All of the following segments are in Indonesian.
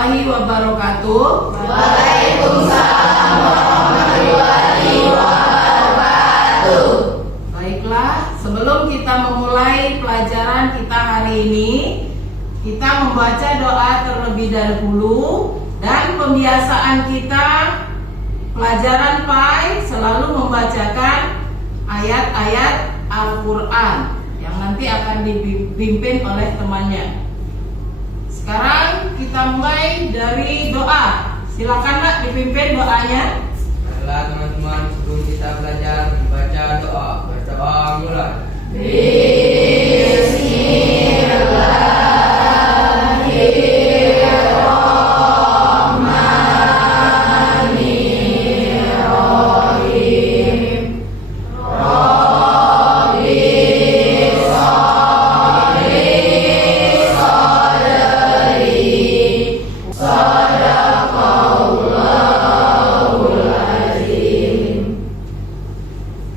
warahmatullahi wabarakatuh. Waalaikumsalam warahmatullahi wabarakatuh. Baiklah, sebelum kita memulai pelajaran kita hari ini, kita membaca doa terlebih dahulu. Dan pembiasaan kita pelajaran PAI selalu membacakan ayat-ayat Al-Quran yang nanti akan dipimpin oleh temannya. Sekarang kita mulai dari doa. Silakan Nak dipimpin doanya. Baiklah teman-teman, sebelum kita belajar membaca doa, berdoa mulai.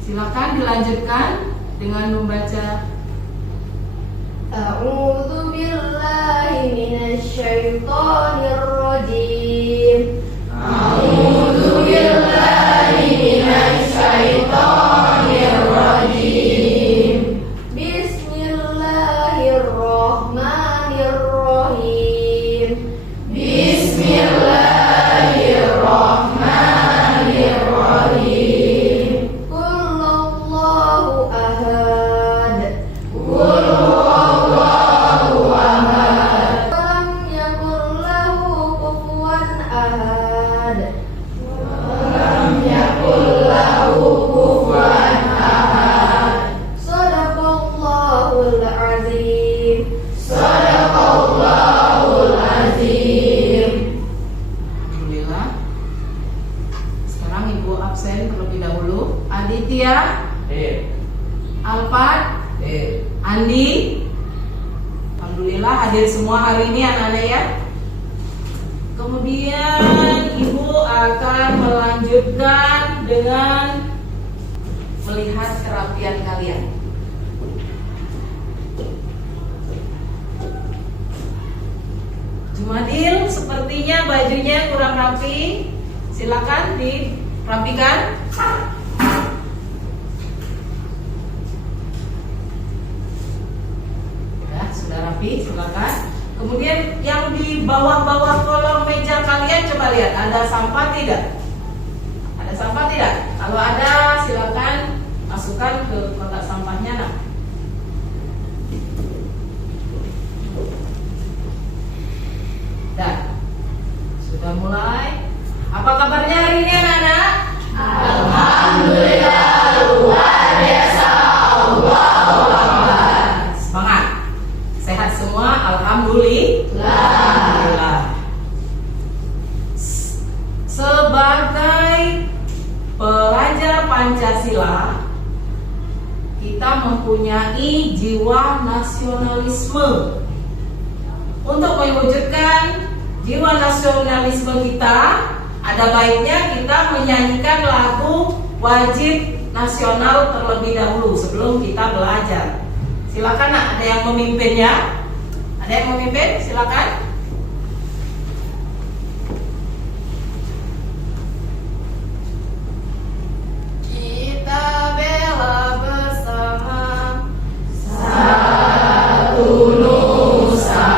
Silakan dilanjutkan dengan membaca. A'udzu billahi minasy syaithanir rajim. A'udzu billahi minasy syaithanir rajim. Bismillahirrahmanirrahim. Bismillahirrahmanirrahim. Qulhuwallahu ahad. Walam yakul lahu kufuwan ahad. Shadaqallahul azim. Alhamdulillah. Sekarang Ibu absen terlebih dahulu. Aditya, Alfat, Andi. Alhamdulillah hadir semua hari ini anak-anak ya. Kemudian Ibu akan melanjutkan dengan melihat kerapian kalian. Jumadil, sepertinya bajunya kurang rapi. Silakan dirapikan. Ya, sudah rapi, silakan. Kemudian yang di bawah-bawah kolong meja kalian coba lihat, ada sampah tidak? Ada sampah tidak? Kalau ada, silakan masukkan ke kotak sampahnya, Nak. Dan sudah mulai. Apa kabarnya hari ini anak-anak? Alhamdulillah luar biasa. Allahu akbar. Semangat. Sehat semua, alhamdulillah. Sebagai pelajar Pancasila, kita mempunyai jiwa nasionalisme. Untuk mewujudkan jiwa nasionalisme kita, ada baiknya kita menyanyikan lagu wajib nasional terlebih dahulu sebelum kita belajar. Silakan Nak, ada yang memimpinnya? Ada yang memimpin? Silakan. Kita bela bersama satu nusa,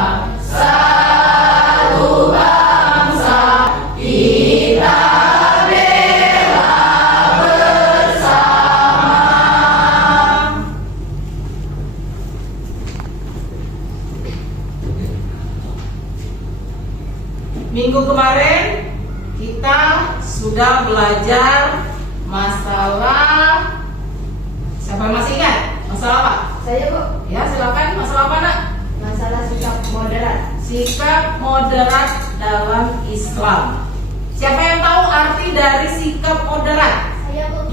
satu bangsa. Kita bela bersama. Minggu kemarin kita sudah belajar masalah. Siapa yang masih ingat? Masalah apa? Saya Bu, Ya, silakan. Masalah apa, Nak? masalah sikap moderat. Sikap moderat dalam Islam. Siapa yang tahu arti dari sikap moderat? Saya Bu,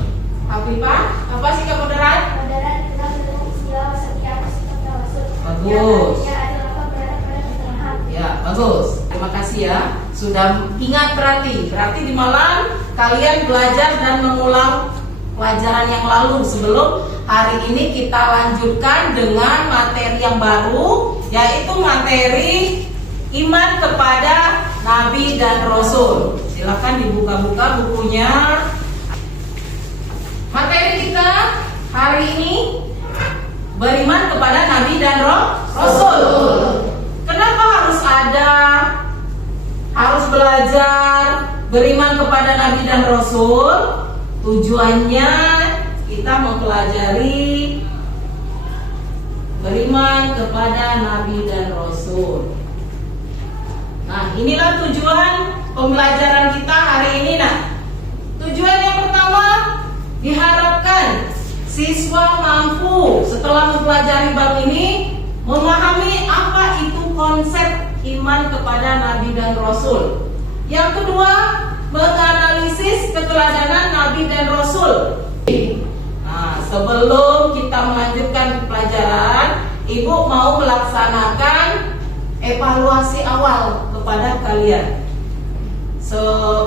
Hafifah, apa sikap moderat? moderat kita mendukung segala setiap sikap tawasul. Bagus. Yang artinya adalah berada pada keterangan. Ya, bagus. Terima kasih ya. Sudah ingat berarti. Berarti di malam kalian belajar dan mengulang pelajaran yang lalu sebelum hari ini kita lanjutkan dengan materi yang baru, yaitu materi iman kepada Nabi dan Rasul. Silakan dibuka-buka bukunya. Materi kita hari ini beriman kepada Nabi dan Rasul. Kenapa harus belajar beriman kepada Nabi dan Rasul? Tujuannya kita mempelajari beriman kepada Nabi dan Rasul. Nah, inilah tujuan pembelajaran kita hari ini. Nah, tujuan yang pertama, diharapkan siswa mampu setelah mempelajari bab ini memahami apa itu konsep iman kepada Nabi dan Rasul. Yang kedua, menganalisis keteladanan Nabi dan Rasul. Nah, sebelum kita melanjutkan pelajaran, Ibu mau melaksanakan evaluasi awal kepada kalian.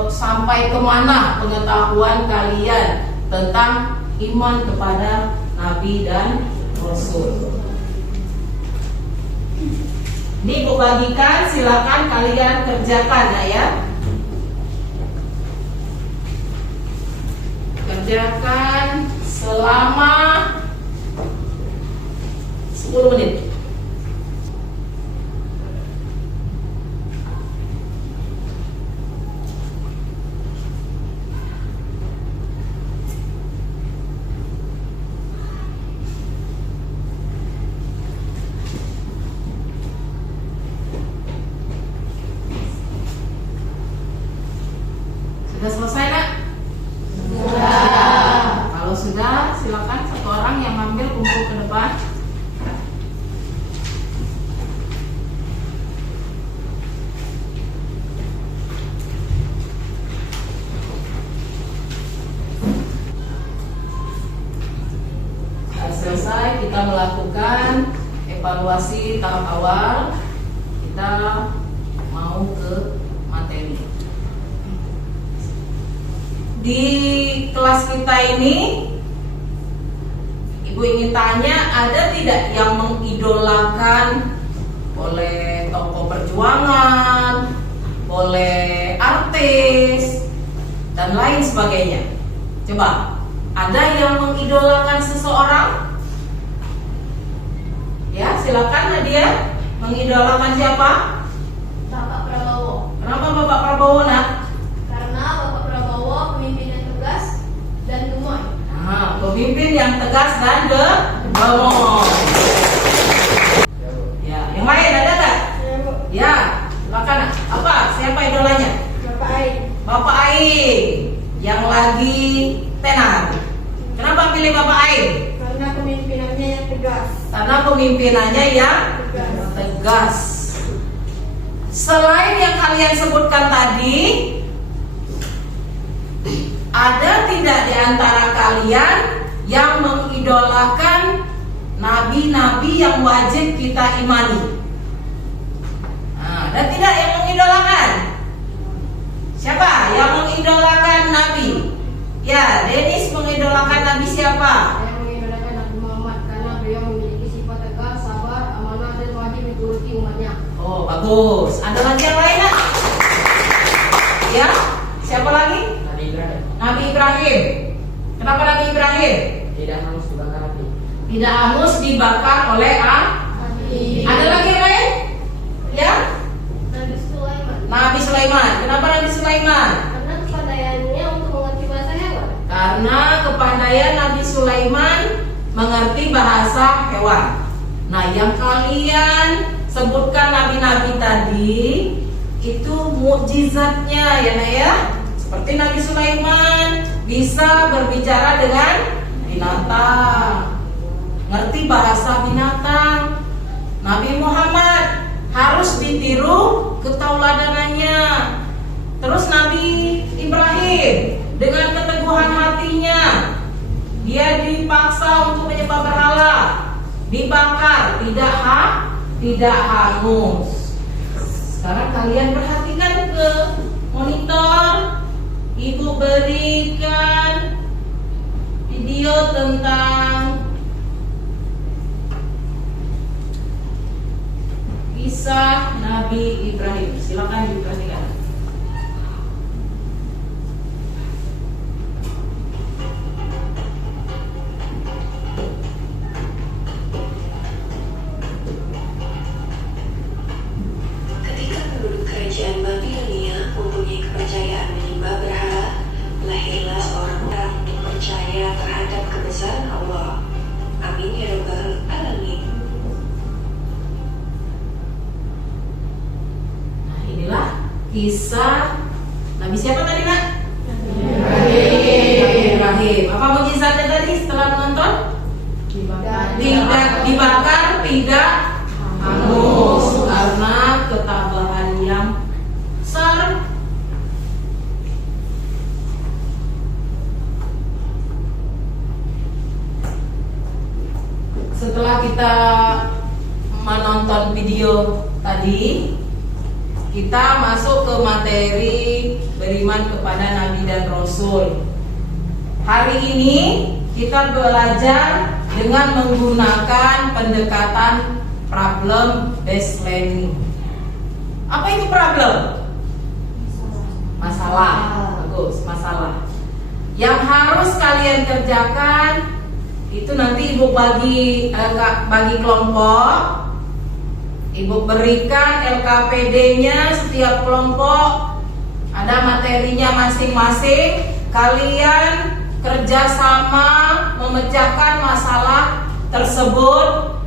Sampai kemana pengetahuan kalian tentang iman kepada Nabi dan Rasul. Ini Ibu bagikan, silakan kalian kerjakan ya. Kerjakan selama 10 menit. Sudah selesai, Nak? Sudah. Kalau sudah, silakan satu orang yang ambil kumpul ke depan. Sudah selesai, kita melakukan evaluasi tahap awal. Kita mau ke materi. Di kelas kita ini, Ibu ingin tanya, ada tidak yang mengidolakan? Boleh tokoh perjuangan, boleh artis, dan lain sebagainya. Coba, ada yang mengidolakan seseorang? Ya, silakan Nadia. Mengidolakan siapa? Bapak Prabowo. Kenapa Bapak Prabowo, Nak? Karena Bapak Prabowo pemimpin yang tegas dan gemoy. Nah, pemimpin yang tegas dan gemoy. Ya, yang lain ada nggak? Ya, Bu. Ya, silakan. Apa? Siapa idolanya? Bapak Aing. Bapak Aing yang lagi tenar. Kenapa pilih Bapak Aing? Karena pemimpinannya yang tegas. Karena pemimpinannya yang tegas. Selain yang kalian sebutkan tadi, ada tidak di antara kalian yang mengidolakan nabi-nabi yang wajib kita imani? Nah, ada tidak yang mengidolakan? Siapa yang mengidolakan nabi? Ya, Denis mengidolakan nabi siapa? Saya mengidolakan Nabi Muhammad karena beliau memiliki sifat tegas, sabar, amanah, dan wajib dituruti umatnya. Oh, bagus. Ada lagi yang lain, Nak? Ya, siapa lagi? Nabi Ibrahim. Nabi Ibrahim. Kenapa Nabi Ibrahim? Tidak harus dibakar api. Tidak hangus dibakar oleh Ada lagi yang lain? Ya? Nabi Sulaiman. Nabi Sulaiman. Kenapa Nabi Sulaiman? Karena kepandaiannya untuk mengerti bahasa hewan. Karena kepandaian Nabi Sulaiman mengerti bahasa hewan. Nah, yang kalian sebutkan nabi-nabi tadi itu mukjizatnya ya, Nak ya. Seperti Nabi Sulaiman bisa berbicara dengan binatang, ngerti bahasa binatang. Nabi Muhammad harus ditiru ketauladanannya. Terus Nabi Ibrahim dengan keteguhan hatinya, dia dipaksa untuk menyembah berhala, dibakar, tidak hangus. Sekarang kalian perhatikan ke monitor. Ibu berikan video tentang kisah Nabi Ibrahim. Silakan diperhatikan. kisah Nabi siapa tadi, Nak? Nabi Ibrahim. Apa mukjizatnya tadi setelah menonton? Tidak dibakar, tidak hangus karena ketabahan yang besar. Setelah kita menonton video tadi, kita masuk ke materi beriman kepada Nabi dan Rasul. Hari ini kita belajar dengan menggunakan pendekatan problem based learning. Apa itu problem? Masalah. Bagus, masalah. Yang harus kalian kerjakan itu nanti Ibu bagi kelompok. Ibu berikan LKPD-nya setiap kelompok, ada materinya masing-masing. Kalian kerjasama memecahkan masalah tersebut.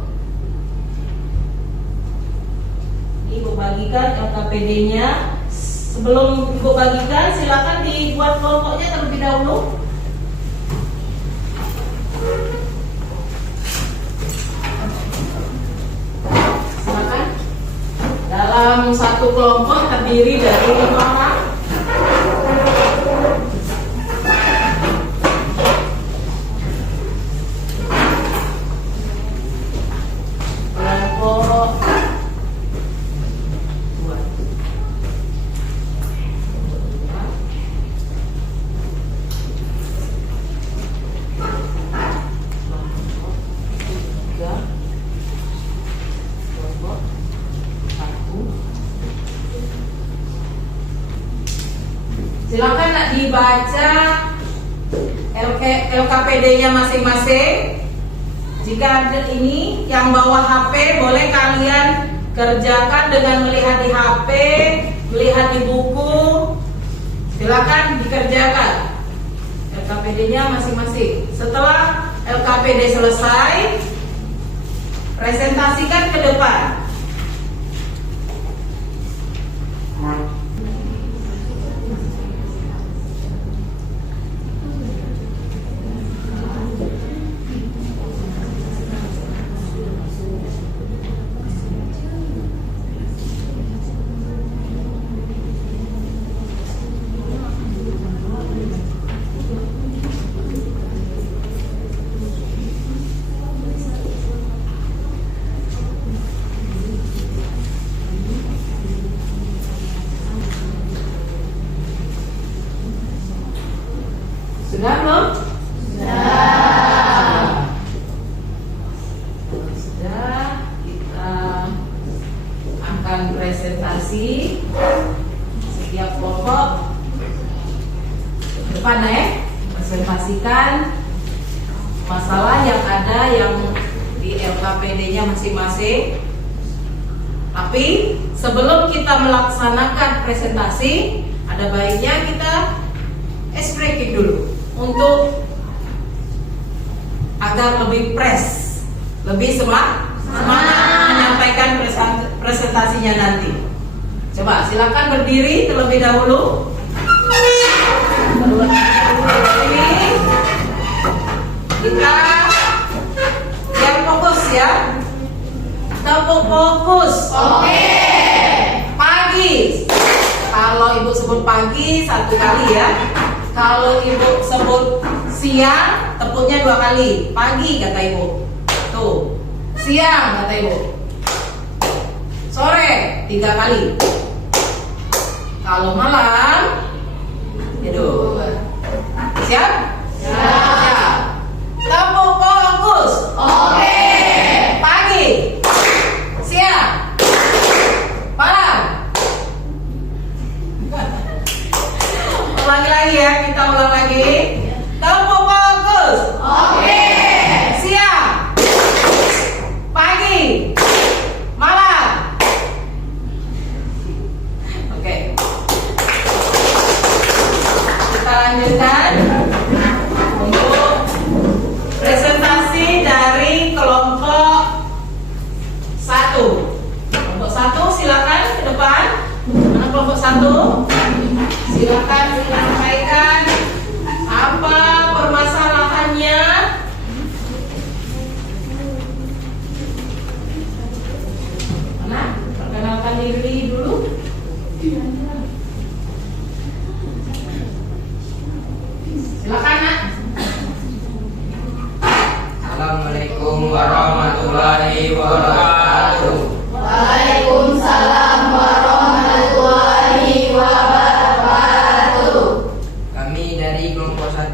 Ibu bagikan LKPD-nya. Sebelum Ibu bagikan, silakan dibuat kelompoknya terlebih dahulu. Dalam satu kelompok terdiri dari 5 orang. Kelompok 2. Silakan nak dibaca LKPD-nya masing-masing. Jika ada ini yang bawa HP, boleh kalian kerjakan dengan melihat di HP, melihat di buku. Silakan dikerjakan LKPD-nya masing-masing. Setelah LKPD selesai, presentasikan ke depan. Sudah belum? Sudah. Kita akan presentasi setiap kelompok depan ya. Presentasikan masalah yang ada yang di LKPD-nya masing-masing. Tapi sebelum kita melaksanakan presentasi, ada baiknya kita ice breaking dulu untuk agar lebih fresh, lebih semangat menyampaikan presentasinya nanti. Coba silakan berdiri terlebih dahulu. Kita yang fokus ya. Kita fokus. Oke. Pagi. Kalau Ibu sebut pagi 1 kali ya. Kalau Ibu sebut siang, tepuknya 2 kali. Pagi kata Ibu. Tuh. Siang kata Ibu. Sore 3 kali. Kalau malam, aduh. Siap? Siap. Tepuk fokus. Oke. Pagi. Siang. Malam. Ulangi lagi ya, kita ulang lagi. Tepuk fokus. Oke. Siang. Pagi. Malam. Oke. Kita lanjutkan untuk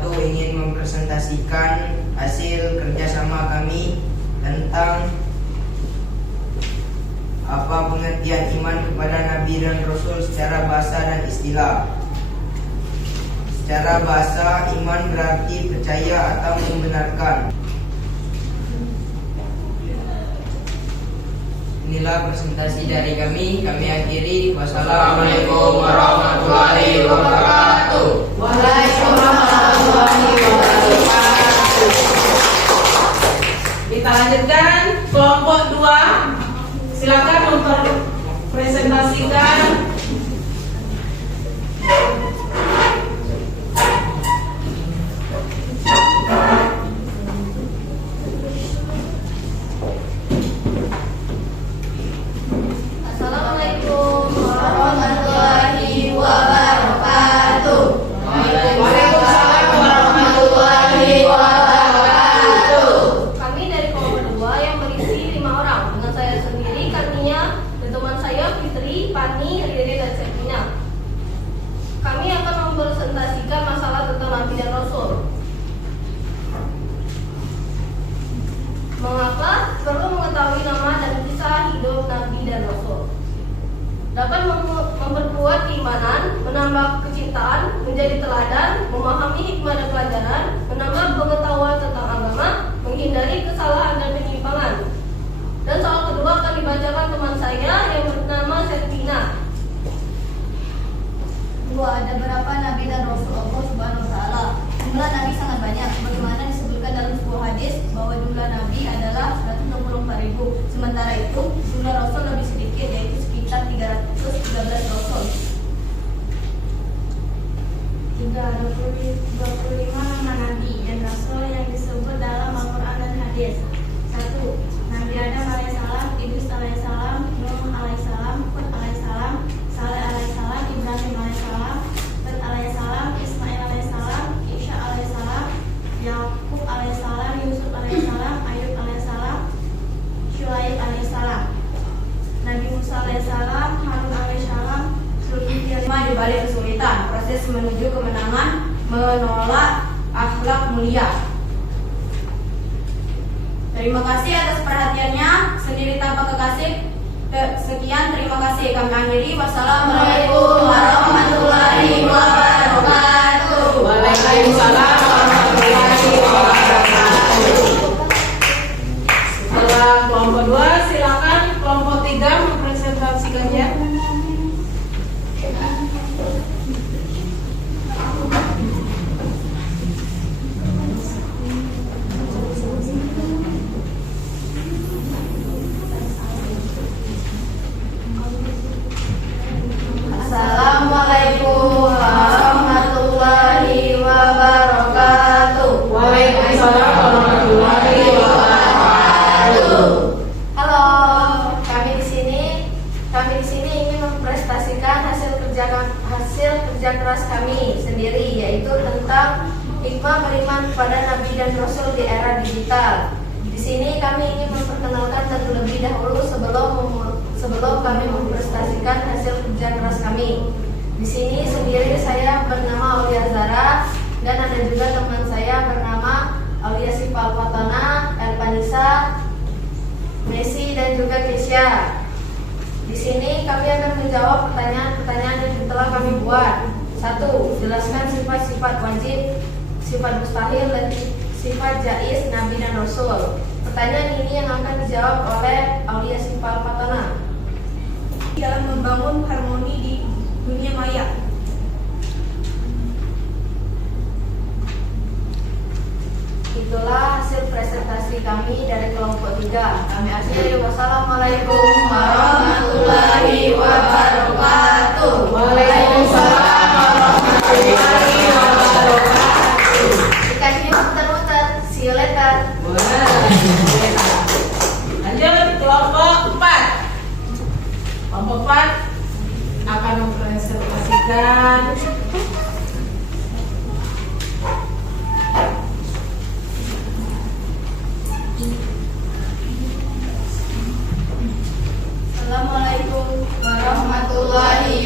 Satu, ingin mempresentasikan hasil kerjasama kami tentang apa pengertian iman kepada Nabi dan Rasul secara bahasa dan istilah. Secara bahasa, iman berarti percaya atau membenarkan. Inilah presentasi dari kami. Kami akhiri. Wassalamualaikum warahmatullahi wabarakatuh. Waalaikumsalam warahmatullahi wabarakatuh. Kita lanjutkan kelompok 2. Silakan mempresentasikan Assalamualaikum warahmatullahi wabarakatuh. Waalaikumsalam warahmatullahi wabarakatuh. Kami dari kelompok 2 yang berisi 5 orang. Dengan saya sendiri, Karnia, dan teman saya Fitri, Pani, Riri, dan Septina. Kami akan mempresentasikan masalah tentang Nabi dan Rasul. Mengapa perlu mengetahui nama dan kisah hidup Nabi dan Rasul? Dapat memperkuat keimanan, menambah kecintaan, menjadi teladan, memahami hikmah dan pelajaran, menambah pengetahuan tentang agama, menghindari kesalahan dan penyimpangan. Dan soal kedua akan dibacakan teman saya yang bernama Septina. Ada berapa nabi dan rasul Allah Subhanahu wa taala? Jumlah nabi sangat banyak, sebagaimana disebutkan dalam sebuah hadis bahwa jumlah nabi adalah 164.000. Sementara itu, jumlah rasul lebih sedikit, yaitu sekitar 313 rasul. Juga 25 nama nabi dan rasul yang disebut dalam Al-Quran dan hadis. 1. Nabi Adam alaihissalam, Idris alaihissalam, Nuh alaihissalam, Hud alaihissalam, Saleh alaihissalam, Ibrahim alaihissalam, Lut alaihissalam, Ismail alaihissalam, Isya alaihissalam, Yakub alaihissalam, Yusuf alaihissalam, Ayub alaihissalam, Syuaib alaihissalam, Nabi Musa alaihissalam, Harun alaihissalam. Di balik kesulitan, proses menuju kemenangan, menolak akhlak mulia. Terima kasih atas perhatiannya. Sendiri tanpa kekasih. Sekian, terima kasih. Kami akhiri. Wassalamualaikum warahmatullahi wabarakatuh. Waalaikumsalam warahmatullahi wabarakatuh. Setelah kelompok 2, silakan kelompok 3 mempresentasikannya. Assalamualaikum warahmatullahi wabarakatuh. Waalaikumsalam warahmatullahi wabarakatuh. Halo, kami di sini ingin mempresentasikan hasil kerja keras kami sendiri, yaitu tentang hikmah beriman kepada Nabi dan Rasul di era digital. Di sini kami ingin memperkenalkan terlebih dahulu sebelum kami mempresentasikan hasil kerja keras kami. Di sini sendiri saya bernama Aulia Zara dan ada juga teman saya bernama Aulia Sifal Fatona, Elvanisa, Messi dan juga Keisha. Di sini kami akan menjawab pertanyaan-pertanyaan yang telah kami buat. 1. Jelaskan sifat-sifat wajib, sifat mustahil, dan sifat jaiz Nabi dan Rasul. Pertanyaan ini yang akan dijawab oleh Aulia Sifal Fatona. Dalam membangun harmoni di dunia maya. Itulah hasil presentasi kami dari kelompok 3. Kami akhiri. Wassalamualaikum warahmatullahi wabarakatuh. Waalaikumsalam warahmatullahi wabarakatuh. Dikasih muter-muter. See you later. Lanjut kelompok 4. Kelompok 4 akan mempresentasikan Assalamualaikum warahmatullahi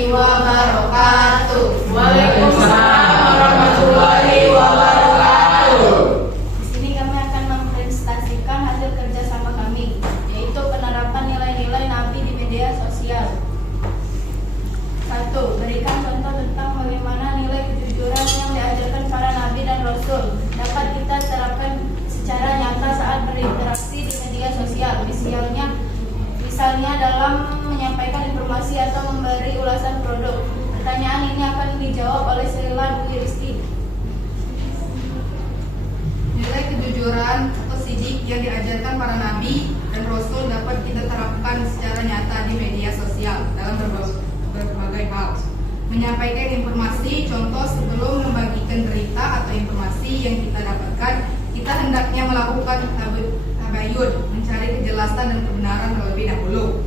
dijawab oleh Sela Dwi Risti. Nilai kejujuran atau sidik yang diajarkan para nabi dan rasul dapat kita terapkan secara nyata di media sosial dalam berbagai hal. Menyampaikan informasi, contoh sebelum membagikan berita atau informasi yang kita dapatkan, kita hendaknya melakukan tabayun, mencari kejelasan dan kebenaran terlebih dahulu.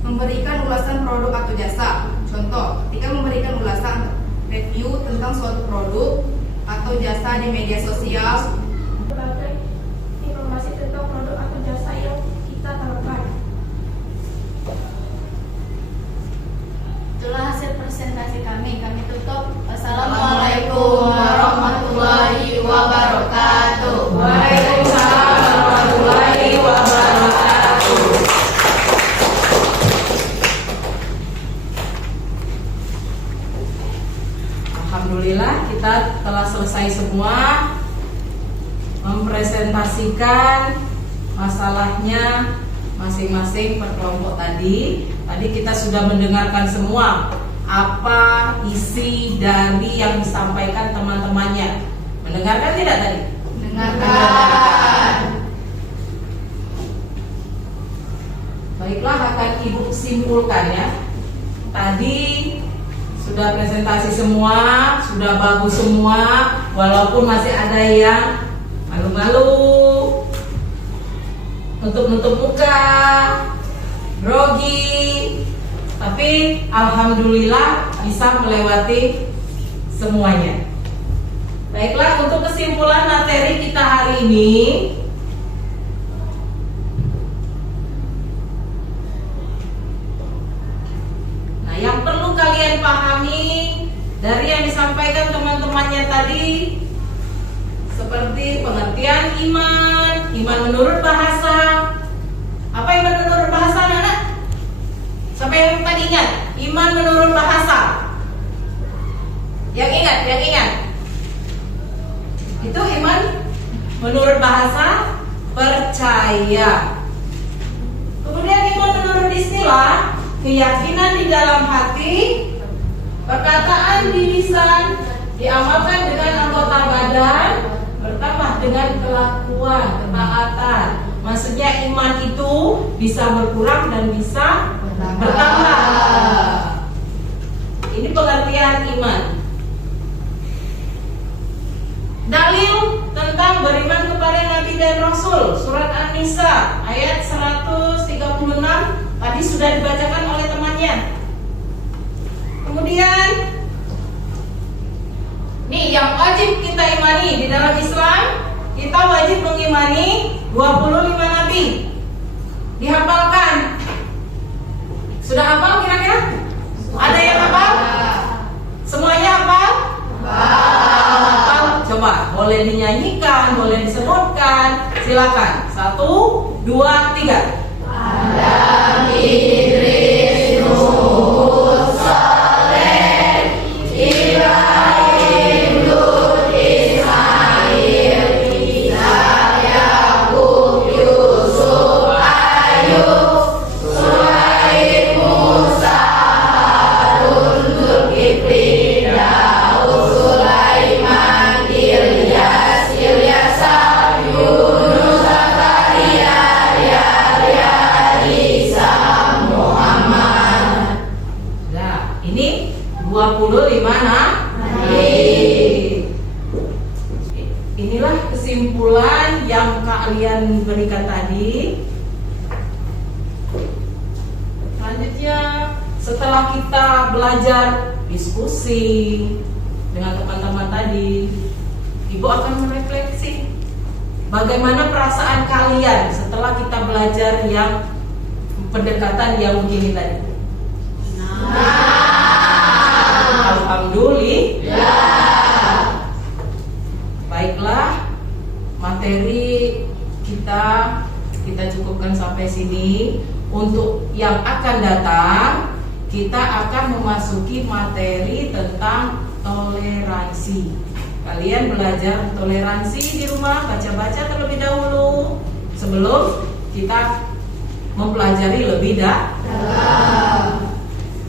Memberikan ulasan produk atau jasa, contoh ketika memberikan ulasan review tentang suatu produk atau jasa di media sosial. Berbagai informasi tentang produk atau jasa yang kita terapkan. Itulah hasil presentasi kami. Kami tutup. Wassalamualaikum warahmatullahi wabarakatuh. Waalaikumsalam warahmatullahi wabarakatuh. Alhamdulillah kita telah selesai semua mempresentasikan masalahnya masing-masing per kelompok tadi. Tadi kita sudah mendengarkan semua apa isi dari yang disampaikan teman-temannya. Mendengarkan tidak tadi? Dengarkan. Baiklah, akan Ibu simpulkan ya. Tadi sudah presentasi semua, sudah bagus semua, walaupun masih ada yang malu-malu, nutup-nutup muka, grogi, tapi alhamdulillah bisa melewati semuanya. Baiklah, untuk kesimpulan materi kita hari ini, nah yang perlu kalian pahami dari yang disampaikan teman-temannya tadi, seperti pengertian iman, iman menurut bahasa. Apa iman menurut bahasa, anak? Siapa yang tadi ingat? Iman menurut bahasa. Yang ingat? Itu iman menurut bahasa, percaya. Kemudian iman menurut istilah, keyakinan di dalam hati, perkataan di lisan, diamalkan dengan anggota badan, bertambah dengan kelakuan, ketaatan. Maksudnya iman itu bisa berkurang dan bisa bertambah. Ini pengertian iman. Dalil tentang beriman kepada Nabi dan Rasul, surat An-Nisa ayat 136 tadi sudah dibacakan oleh temannya. Kemudian nih yang wajib kita imani di dalam Islam, kita wajib mengimani 25 nabi. Dihafalkan. Sudah hafal kira-kira? Ada yang hafal? Semuanya hafal? Hafal. Coba, boleh dinyanyikan, boleh disebutkan. Silakan. 1, 2, 3. Adam, Idris, Nuh, Saleh, Ibrahim, Lut, Ismail, Ishak, Yakub, Yusuf, Ayub, Shuaib, Musa, Harun, Zulkifli, Daud, Sulaiman, Ilyas, Ilyasa, Yunus, Zakaria, Yahya, Isa, Muhammad. Nah, ini 25 nabi. Inilah kesimpulan yang kalian berikan tadi. Selanjutnya, setelah kita belajar diskusi dengan teman-teman tadi, Ibu akan merefleksi bagaimana perasaan kalian setelah kita belajar yang pendekatan yang begini tadi. Alhamdulillah. Baiklah, materi kita cukupkan sampai sini. Untuk yang akan datang, kita akan memasuki materi tentang toleransi. Kalian belajar toleransi di rumah, baca-baca terlebih dahulu sebelum kita mempelajari lebih dalam.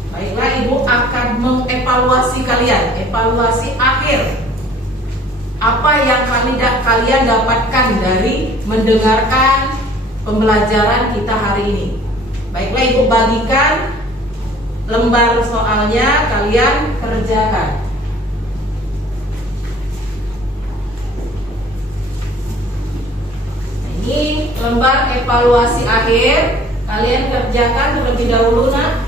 Baiklah, Ibu akan mengevaluasi kalian, evaluasi akhir. Apa yang kalian dapatkan dari mendengarkan pembelajaran kita hari ini. Baiklah, Ibu bagikan lembar soalnya, kalian kerjakan. Ini lembar evaluasi akhir, kalian kerjakan terlebih dahulu, Nak.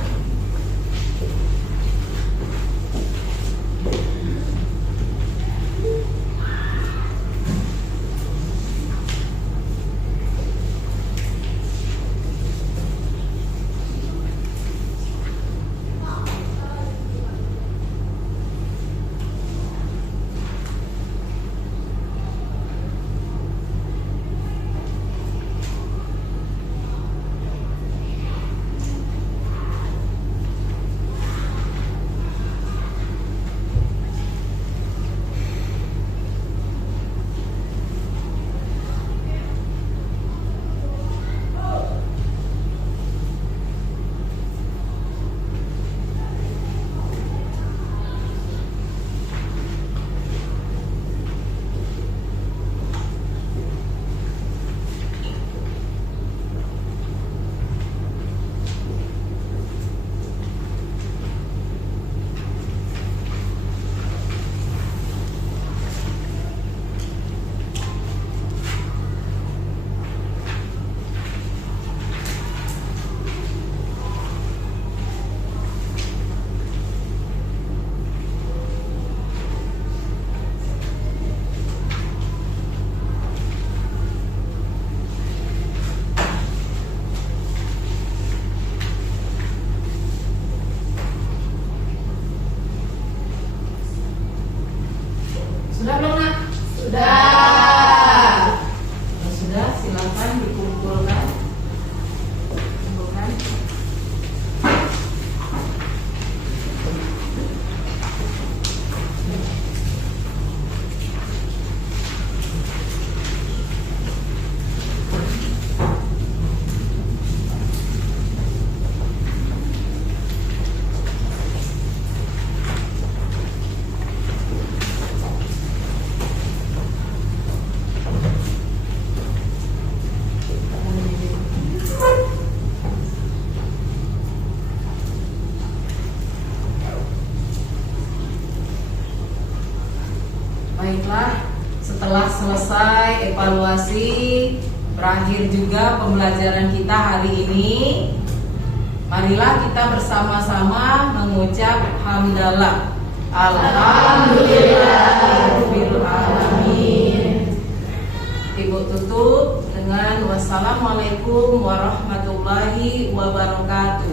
Sudah belum, Nak? Sudah. Kalau sudah, silakan dikumpulkan. Kumpulkan. Baiklah, setelah selesai evaluasi, berakhir juga pembelajaran kita hari ini. Marilah kita bersama-sama mengucap hamdalah. Alhamdulillahirabbil alamin. Ibu tutup dengan wassalamualaikum warahmatullahi wabarakatuh.